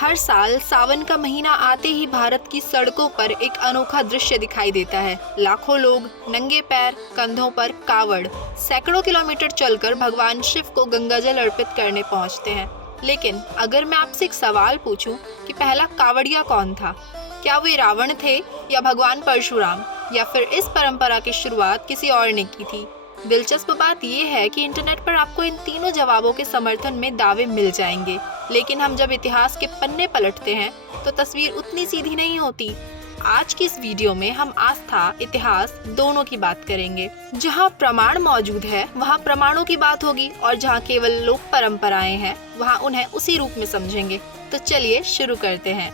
हर साल सावन का महीना आते ही भारत की सड़कों पर एक अनोखा दृश्य दिखाई देता है। लाखों लोग नंगे पैर, कंधों पर कावड़, सैकड़ों किलोमीटर चलकर भगवान शिव को गंगाजल अर्पित करने पहुंचते हैं। लेकिन अगर मैं आपसे एक सवाल पूछूं कि पहला कावड़िया कौन था? क्या वे रावण थे या भगवान परशुराम, या फिर इस परंपरा की शुरुआत किसी और ने की थी? दिलचस्प बात यह है कि इंटरनेट पर आपको इन तीनों जवाबों के समर्थन में दावे मिल जाएंगे, लेकिन हम जब इतिहास के पन्ने पलटते हैं तो तस्वीर उतनी सीधी नहीं होती। आज की इस वीडियो में हम आस्था, इतिहास दोनों की बात करेंगे। जहां प्रमाण मौजूद है वहां प्रमाणों की बात होगी, और जहां केवल लोक परंपराएं हैं वहां उन्हें उसी रूप में समझेंगे। तो चलिए शुरू करते हैं।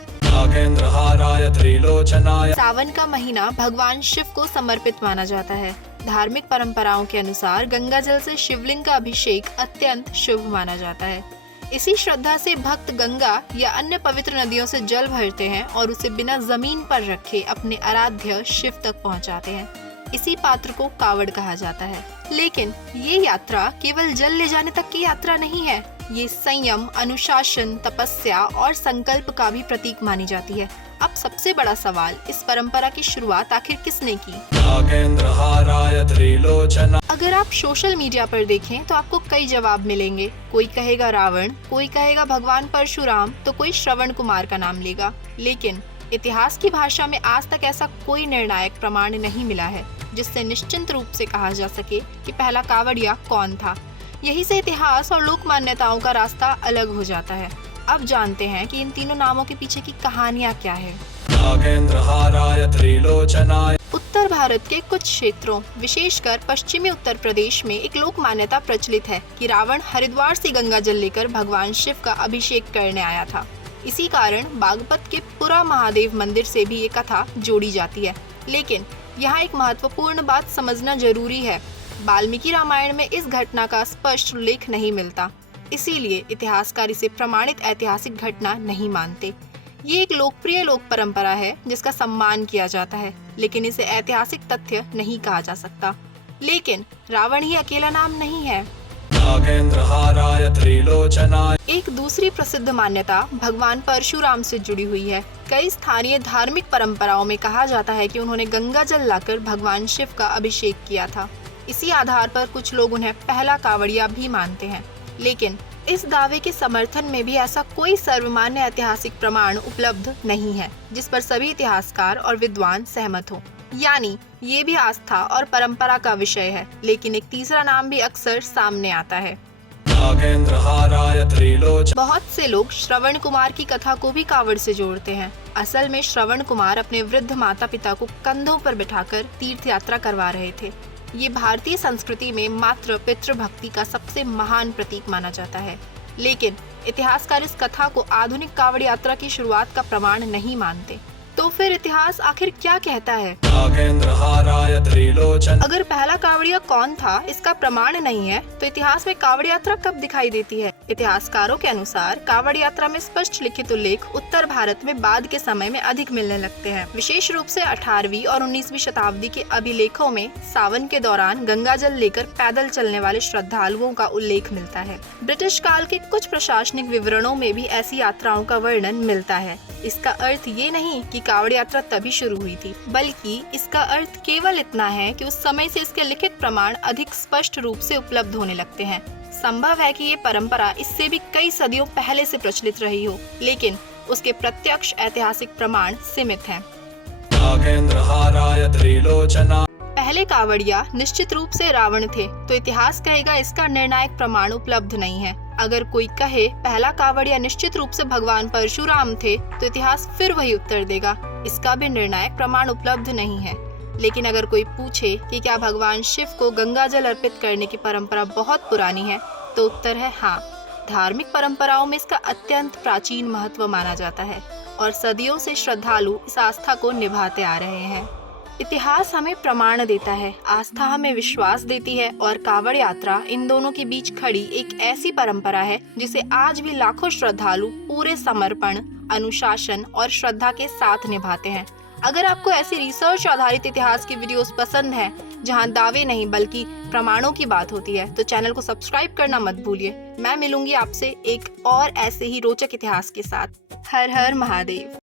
सावन का महीना भगवान शिव को समर्पित माना जाता है। धार्मिक परंपराओं के अनुसार गंगा जल से शिवलिंग का अभिषेक अत्यंत शुभ माना जाता है। इसी श्रद्धा से भक्त गंगा या अन्य पवित्र नदियों से जल भरते हैं और उसे बिना जमीन पर रखे अपने आराध्य शिव तक पहुंचाते हैं। इसी पात्र को कावड़ कहा जाता है। लेकिन ये यात्रा केवल जल ले जाने तक की यात्रा नहीं है। ये संयम, अनुशासन, तपस्या और संकल्प का भी प्रतीक मानी जाती है। अब सबसे बड़ा सवाल, इस परंपरा की शुरुआत आखिर किसने की? अगर आप सोशल मीडिया पर देखें तो आपको कई जवाब मिलेंगे। कोई कहेगा रावण, कोई कहेगा भगवान परशुराम, तो कोई श्रवण कुमार का नाम लेगा। लेकिन इतिहास की भाषा में आज तक ऐसा कोई निर्णायक प्रमाण नहीं मिला है जिससे निश्चित रूप से कहा जा सके कि पहला कावड़िया कौन था। यही से इतिहास और लोक मान्यताओं का रास्ता अलग हो जाता है। अब जानते हैं कि इन तीनों नामों के पीछे की कहानियाँ क्या है। उत्तर भारत के कुछ क्षेत्रों, विशेषकर पश्चिमी उत्तर प्रदेश में एक लोक मान्यता प्रचलित है कि रावण हरिद्वार से गंगा जल लेकर भगवान शिव का अभिषेक करने आया था। इसी कारण बागपत के पुरा महादेव मंदिर से भी ये कथा जोड़ी जाती है। लेकिन यहाँ एक महत्वपूर्ण बात समझना जरूरी है। वाल्मीकि रामायण में इस घटना का स्पष्ट उल्लेख नहीं मिलता, इसीलिए इतिहासकार इसे प्रमाणित ऐतिहासिक घटना नहीं मानते। ये एक लोकप्रिय लोक परंपरा है जिसका सम्मान किया जाता है, लेकिन इसे ऐतिहासिक तथ्य नहीं कहा जा सकता। लेकिन रावण ही अकेला नाम नहीं है। एक दूसरी प्रसिद्ध मान्यता भगवान परशुराम से जुड़ी हुई है। कई स्थानीय धार्मिक परंपराओं में कहा जाता है कि उन्होंने गंगा जल लाकर भगवान शिव का अभिषेक किया था। इसी आधार पर कुछ लोग उन्हें पहला कावड़िया भी मानते हैं। लेकिन इस दावे के समर्थन में भी ऐसा कोई सर्वमान्य ऐतिहासिक प्रमाण उपलब्ध नहीं है जिस पर सभी इतिहासकार और विद्वान सहमत हो। यानी ये भी आस्था और परंपरा का विषय है। लेकिन एक तीसरा नाम भी अक्सर सामने आता है। बहुत से लोग श्रवण कुमार की कथा को भी कावड़ से जोड़ते हैं। असल में श्रवण कुमार अपने वृद्ध माता पिता को कंधों पर बिठाकर तीर्थ यात्रा करवा रहे थे। ये भारतीय संस्कृति में मातृ पितृभक्ति का सबसे महान प्रतीक माना जाता है। लेकिन इतिहासकार इस कथा को आधुनिक कावड़ यात्रा की शुरुआत का प्रमाण नहीं मानते। तो फिर इतिहास आखिर क्या कहता है? अगर पहला कावड़िया कौन था इसका प्रमाण नहीं है तो इतिहास में कावड़ यात्रा कब दिखाई देती है? इतिहासकारों के अनुसार कावड़ यात्रा में स्पष्ट लिखित उल्लेख उत्तर भारत में बाद के समय में अधिक मिलने लगते हैं। विशेष रूप से 18वीं और 19वीं शताब्दी के अभिलेखों में सावन के दौरान गंगा जल लेकर पैदल चलने वाले श्रद्धालुओं का उल्लेख मिलता है। ब्रिटिश काल के कुछ प्रशासनिक विवरणों में भी ऐसी यात्राओं का वर्णन मिलता है। इसका अर्थ ये नहीं कि कावड़ यात्रा तभी शुरू हुई थी, बल्कि इसका अर्थ केवल इतना है कि उस समय से इसके लिखित प्रमाण अधिक स्पष्ट रूप से उपलब्ध होने लगते हैं। संभव है कि ये परंपरा इससे भी कई सदियों पहले से प्रचलित रही हो, लेकिन उसके प्रत्यक्ष ऐतिहासिक प्रमाण सीमित हैं। पहले कावड़िया निश्चित रूप से रावण थे, तो इतिहास कहेगा इसका निर्णायक प्रमाण उपलब्ध नहीं है। अगर कोई कहे पहला कावड़िया निश्चित रूप से भगवान परशुराम थे, तो इतिहास फिर वही उत्तर देगा, इसका भी निर्णायक प्रमाण उपलब्ध नहीं है। लेकिन अगर कोई पूछे कि क्या भगवान शिव को गंगा जल अर्पित करने की परंपरा बहुत पुरानी है, तो उत्तर है हाँ। धार्मिक परंपराओं में इसका अत्यंत प्राचीन महत्व माना जाता है और सदियों से श्रद्धालु इस आस्था को निभाते आ रहे हैं। इतिहास हमें प्रमाण देता है, आस्था हमें विश्वास देती है, और कावड़ यात्रा इन दोनों के बीच खड़ी एक ऐसी परंपरा है जिसे आज भी लाखों श्रद्धालु पूरे समर्पण, अनुशासन और श्रद्धा के साथ निभाते हैं। अगर आपको ऐसी रिसर्च आधारित इतिहास की वीडियोस पसंद हैं, जहां दावे नहीं बल्कि प्रमाणों की बात होती है। तो चैनल को सब्सक्राइब करना मत भूलिए। मैं मिलूंगी आपसे एक और ऐसे ही रोचक इतिहास के साथ। हर हर महादेव।